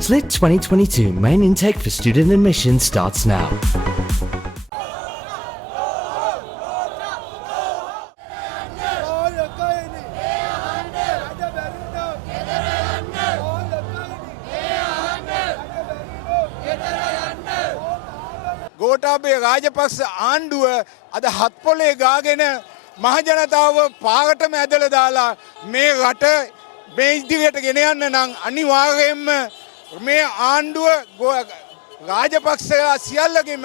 SLIT 2022 main intake for student admission starts now. Gotabaya Rajapaksa ආණ්ඩුව අද හත්පොලේ ගාගෙන මහජනතාව පාරටම ඇදලා දාලා මේ රට මේ ඉදිරියට ගෙන යන්න නම් අනිවාර්යයෙන්ම මේ ආණ්ඩුව රාජපක්ෂලා සියල්ලගෙම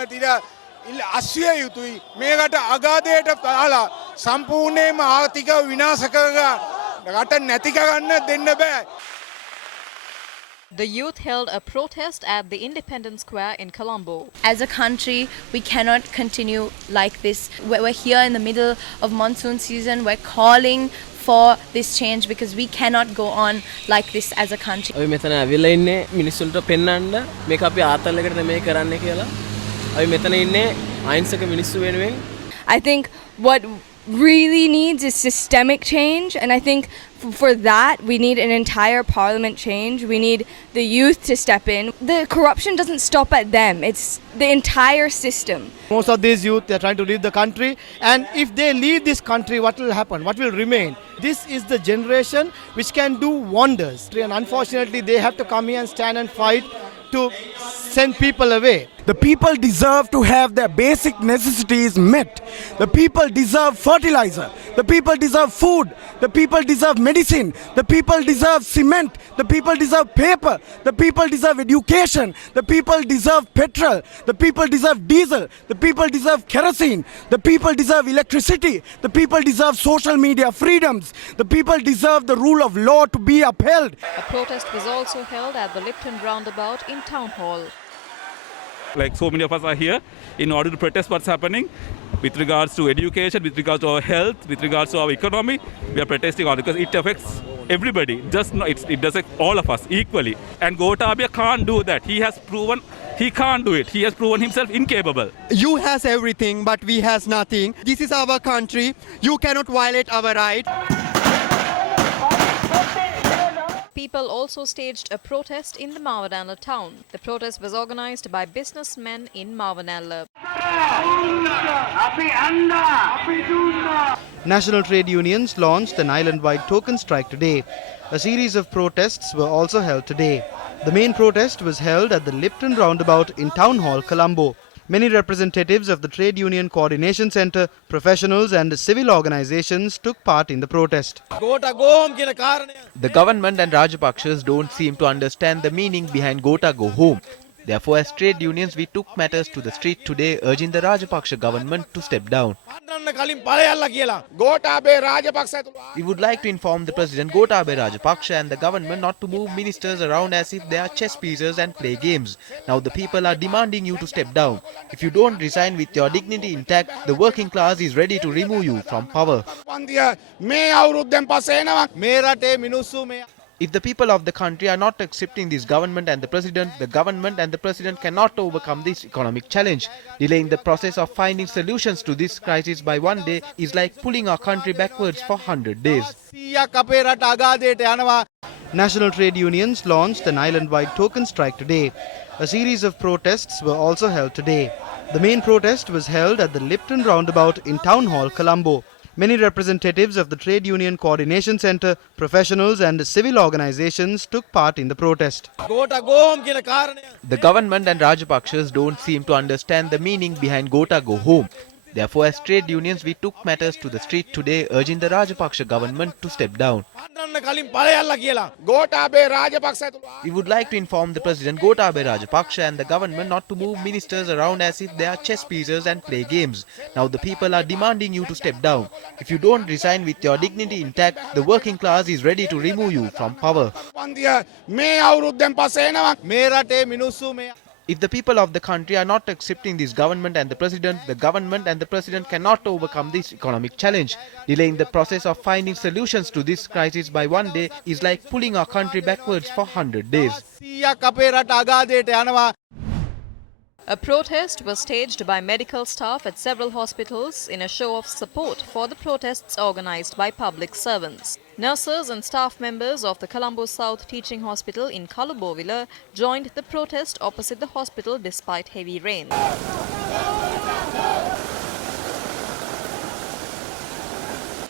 අස්විය යුතුයි. මේ රට අගාධයට දාලා සම්පූර්ණයෙන්ම ආර්ථිකව විනාශ කරලා රට නැති කරන්න දෙන්න බෑ. The youth held a protest at the Independence Square in Colombo. As a country, we cannot continue like this. We're here in the middle of monsoon season. We're calling for this change because we cannot go on like this as a country. අපි මෙතන ඇවිල්ලා ඉන්නේ මිනිස්සුන්ට පෙන්වන්න මේක අපි ආතල්ලකට නෙමෙයි කරන්නේ කියලා. අපි මෙතන ඉන්නේ අහිංසක මිනිස්සු වෙනුවෙන්. I think what really needs is systemic change, and I think for that we need an entire parliament change. We need the youth to step in. The corruption doesn't stop at them, it's the entire system. Most of these youth, they are trying to leave the country, and if they leave this country, what will happen? What will remain? This is the generation which can do wonders, and unfortunately they have to come here and stand and fight to send people away. The people deserve to have their basic necessities met. The people deserve fertilizer. The people deserve food. The people deserve medicine. The people deserve cement. The people deserve paper. The people deserve education. The people deserve petrol. The people deserve diesel. The people deserve kerosene. The people deserve electricity. The people deserve social media freedoms. The people deserve the rule of law to be upheld. A protest was also held at the Lipton roundabout in Town Hall. Like so many of us are here in order to protest what's happening with regards to education, with regards to our health, with regards to our economy. We are protesting on it because it affects everybody. It does affect all of us equally. And Gotabaya can't do that. He has proven he can't do it. He has proven himself incapable. You has everything, but we has nothing. This is our country. You cannot violate our right. People also staged a protest in the Mavanalla town. The protest was organized by businessmen in Mavanalla. National trade unions launched an island-wide token strike today. A series of protests were also held today. The main protest was held at the Lipton roundabout in Town Hall, Colombo. Many representatives of the Trade Union Coordination Centre, professionals and civil organizations took part in the protest. The government and Rajapakshas don't seem to understand the meaning behind Gota Go Home. Therefore, as trade unions, we took matters to the street today, urging the Rajapaksha government to step down. We would like to inform the President Gotabaya Rajapaksa and the government not to move ministers around as if they are chess pieces and play games. Now the people are demanding you to step down. If you don't resign with your dignity intact, the working class is ready to remove you from power. If the people of the country are not accepting this government and the president cannot overcome this economic challenge. Delaying the process of finding solutions to this crisis by one day is like pulling our country backwards for 100 days. National trade unions launched an island-wide token strike today. A series of protests were also held today. The main protest was held at the Lipton roundabout in Town Hall, Colombo. Many representatives of the Trade Union Coordination Centre, professionals and civil organizations took part in the protest. The government and Rajapakshas don't seem to understand the meaning behind Gota Go Home. Therefore, as trade unions, we took matters to the street today, urging the Rajapaksha government to step down. We would like to inform the President Gotabaya Rajapaksa and the government not to move ministers around as if they are chess pieces and play games. Now the people are demanding you to step down. If you don't resign with your dignity intact, the working class is ready to remove you from power. If the people of the country are not accepting this government and the president cannot overcome this economic challenge. Delaying the process of finding solutions to this crisis by one day is like pulling our country backwards for 100 days. A protest was staged by medical staff at several hospitals in a show of support for the protests organized by public servants. Nurses and staff members of the Colombo South Teaching Hospital in Kalubowila joined the protest opposite the hospital despite heavy rain.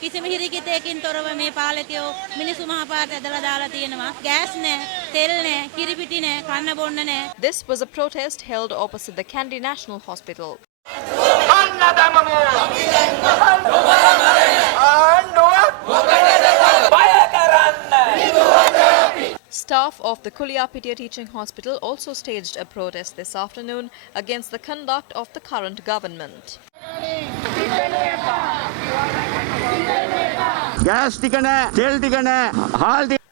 කිසිම හිරිකිතයකින් තොරව මේ පාලකයෝ මිනිසු මහපාරට ඇදලා දාලා තියෙනවා. Gas නැහැ, තෙල් නැහැ, කිරිපිටි නැහැ, කන්න බොන්න නැහැ. This was a protest held opposite the Kandy National Hospital. Staff of the Kuliapitia Teaching Hospital also staged a protest this afternoon against the conduct of the current government.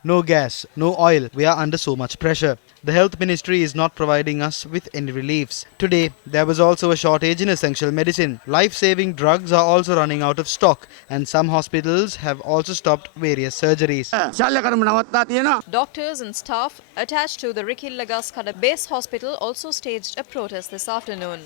No gas, no oil. We are under so much pressure. The health ministry is not providing us with any reliefs. Today, there was also a shortage in essential medicine. Life-saving drugs are also running out of stock, and some hospitals have also stopped various surgeries. Doctors and staff attached to the Rikil-Lagaskada base hospital also staged a protest this afternoon.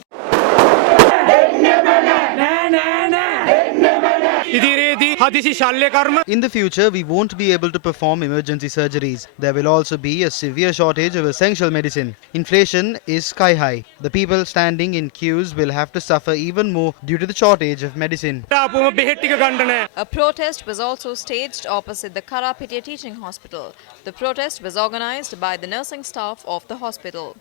In the future, we won't be able to perform emergency surgeries. There will also be a severe shortage of essential medicine. Inflation is sky high. The people standing in queues will have to suffer even more due to the shortage of medicine. A protest was also staged opposite the Karapitia Teaching Hospital. The protest was organized by the nursing staff of the hospital.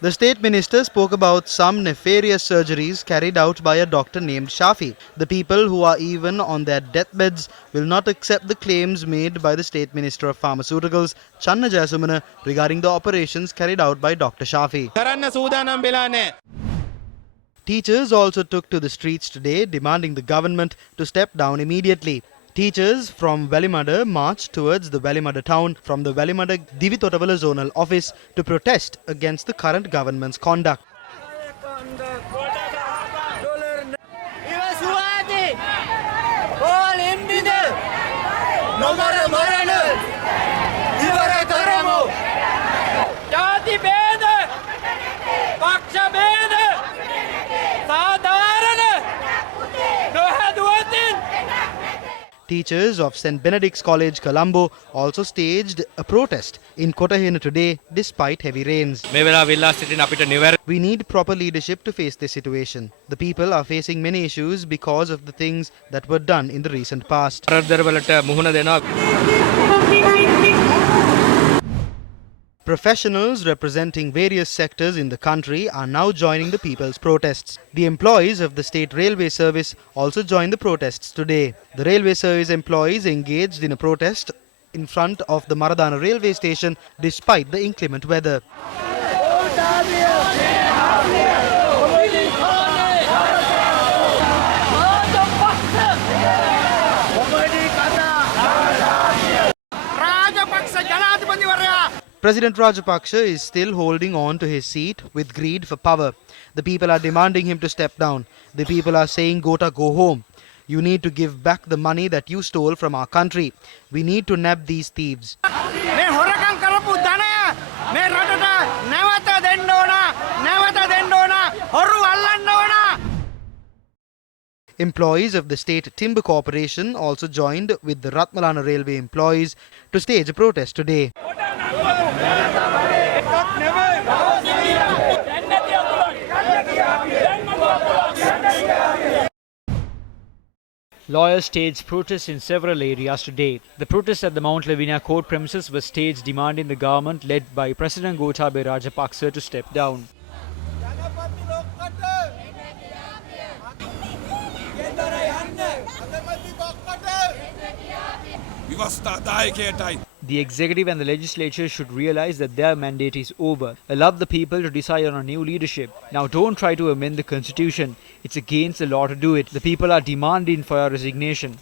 The state minister spoke about some nefarious surgeries carried out by a doctor named Shafi. The people who are even on their deathbeds will not accept the claims made by the State Minister of Pharmaceuticals, Channa Jayasumana, regarding the operations carried out by Dr. Shafi. Teachers also took to the streets today, demanding the government to step down immediately. Teachers from Velimada marched towards the Velimada town from the Velimada Divitotavala zonal office to protest against the current government's conduct. Teachers of St. Benedict's College, Colombo, also staged a protest in Kotahena today despite heavy rains. We need proper leadership to face this situation. The people are facing many issues because of the things that were done in the recent past. Professionals representing various sectors in the country are now joining the people's protests. The employees of the State Railway Service also joined the protests today. The Railway Service employees engaged in a protest in front of the Maradana railway station despite the inclement weather. President Rajapaksa is still holding on to his seat with greed for power. The people are demanding him to step down. The people are saying, Gota, go home. You need to give back the money that you stole from our country. We need to nab these thieves. Employees of the State Timber Corporation also joined with the Ratmalana Railway employees to stage a protest today. Lawyers staged protests in several areas today. The protest at the Mount Lavinia court premises was staged demanding the government led by President Gotabaya Rajapaksa to step down. The executive and the legislature should realize that their mandate is over. Allow the people to decide on a new leadership. Now don't try to amend the constitution. It's against the law to do it. The people are demanding for your resignation.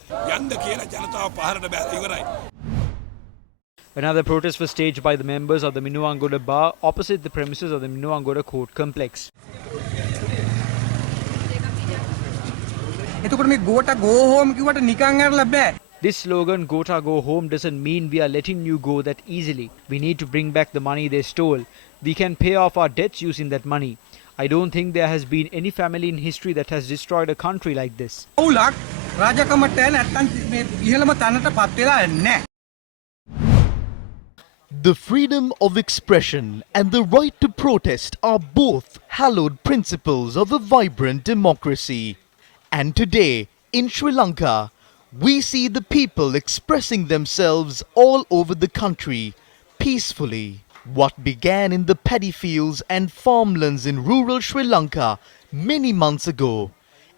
Another protest was staged by the members of the Minuangoda Bar opposite the premises of the Minuangoda Court Complex. This slogan, Gota go home, doesn't mean we are letting you go that easily. We need to bring back the money they stole. We can pay off our debts using that money. I don't think there has been any family in history that has destroyed a country like this. රාජකමට නැත්තම් මේ ඉහළම තැනට පත් වෙලා නැහැ. The freedom of expression and the right to protest are both hallowed principles of a vibrant democracy. And today, in Sri Lanka, we see the people expressing themselves all over the country peacefully. What began in the paddy fields and farmlands in rural Sri Lanka many months ago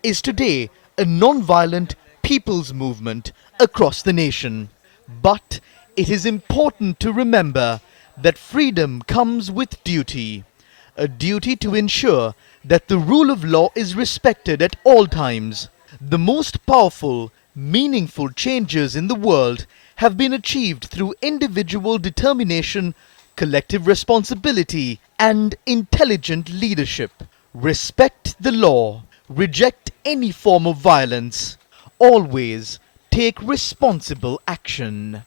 is today a non-violent people's movement across the nation. But it is important to remember that freedom comes with duty. A duty to ensure that the rule of law is respected at all times. The most powerful, meaningful changes in the world have been achieved through individual determination, collective responsibility, and intelligent leadership. Respect the law. Reject any form of violence. Always take responsible action.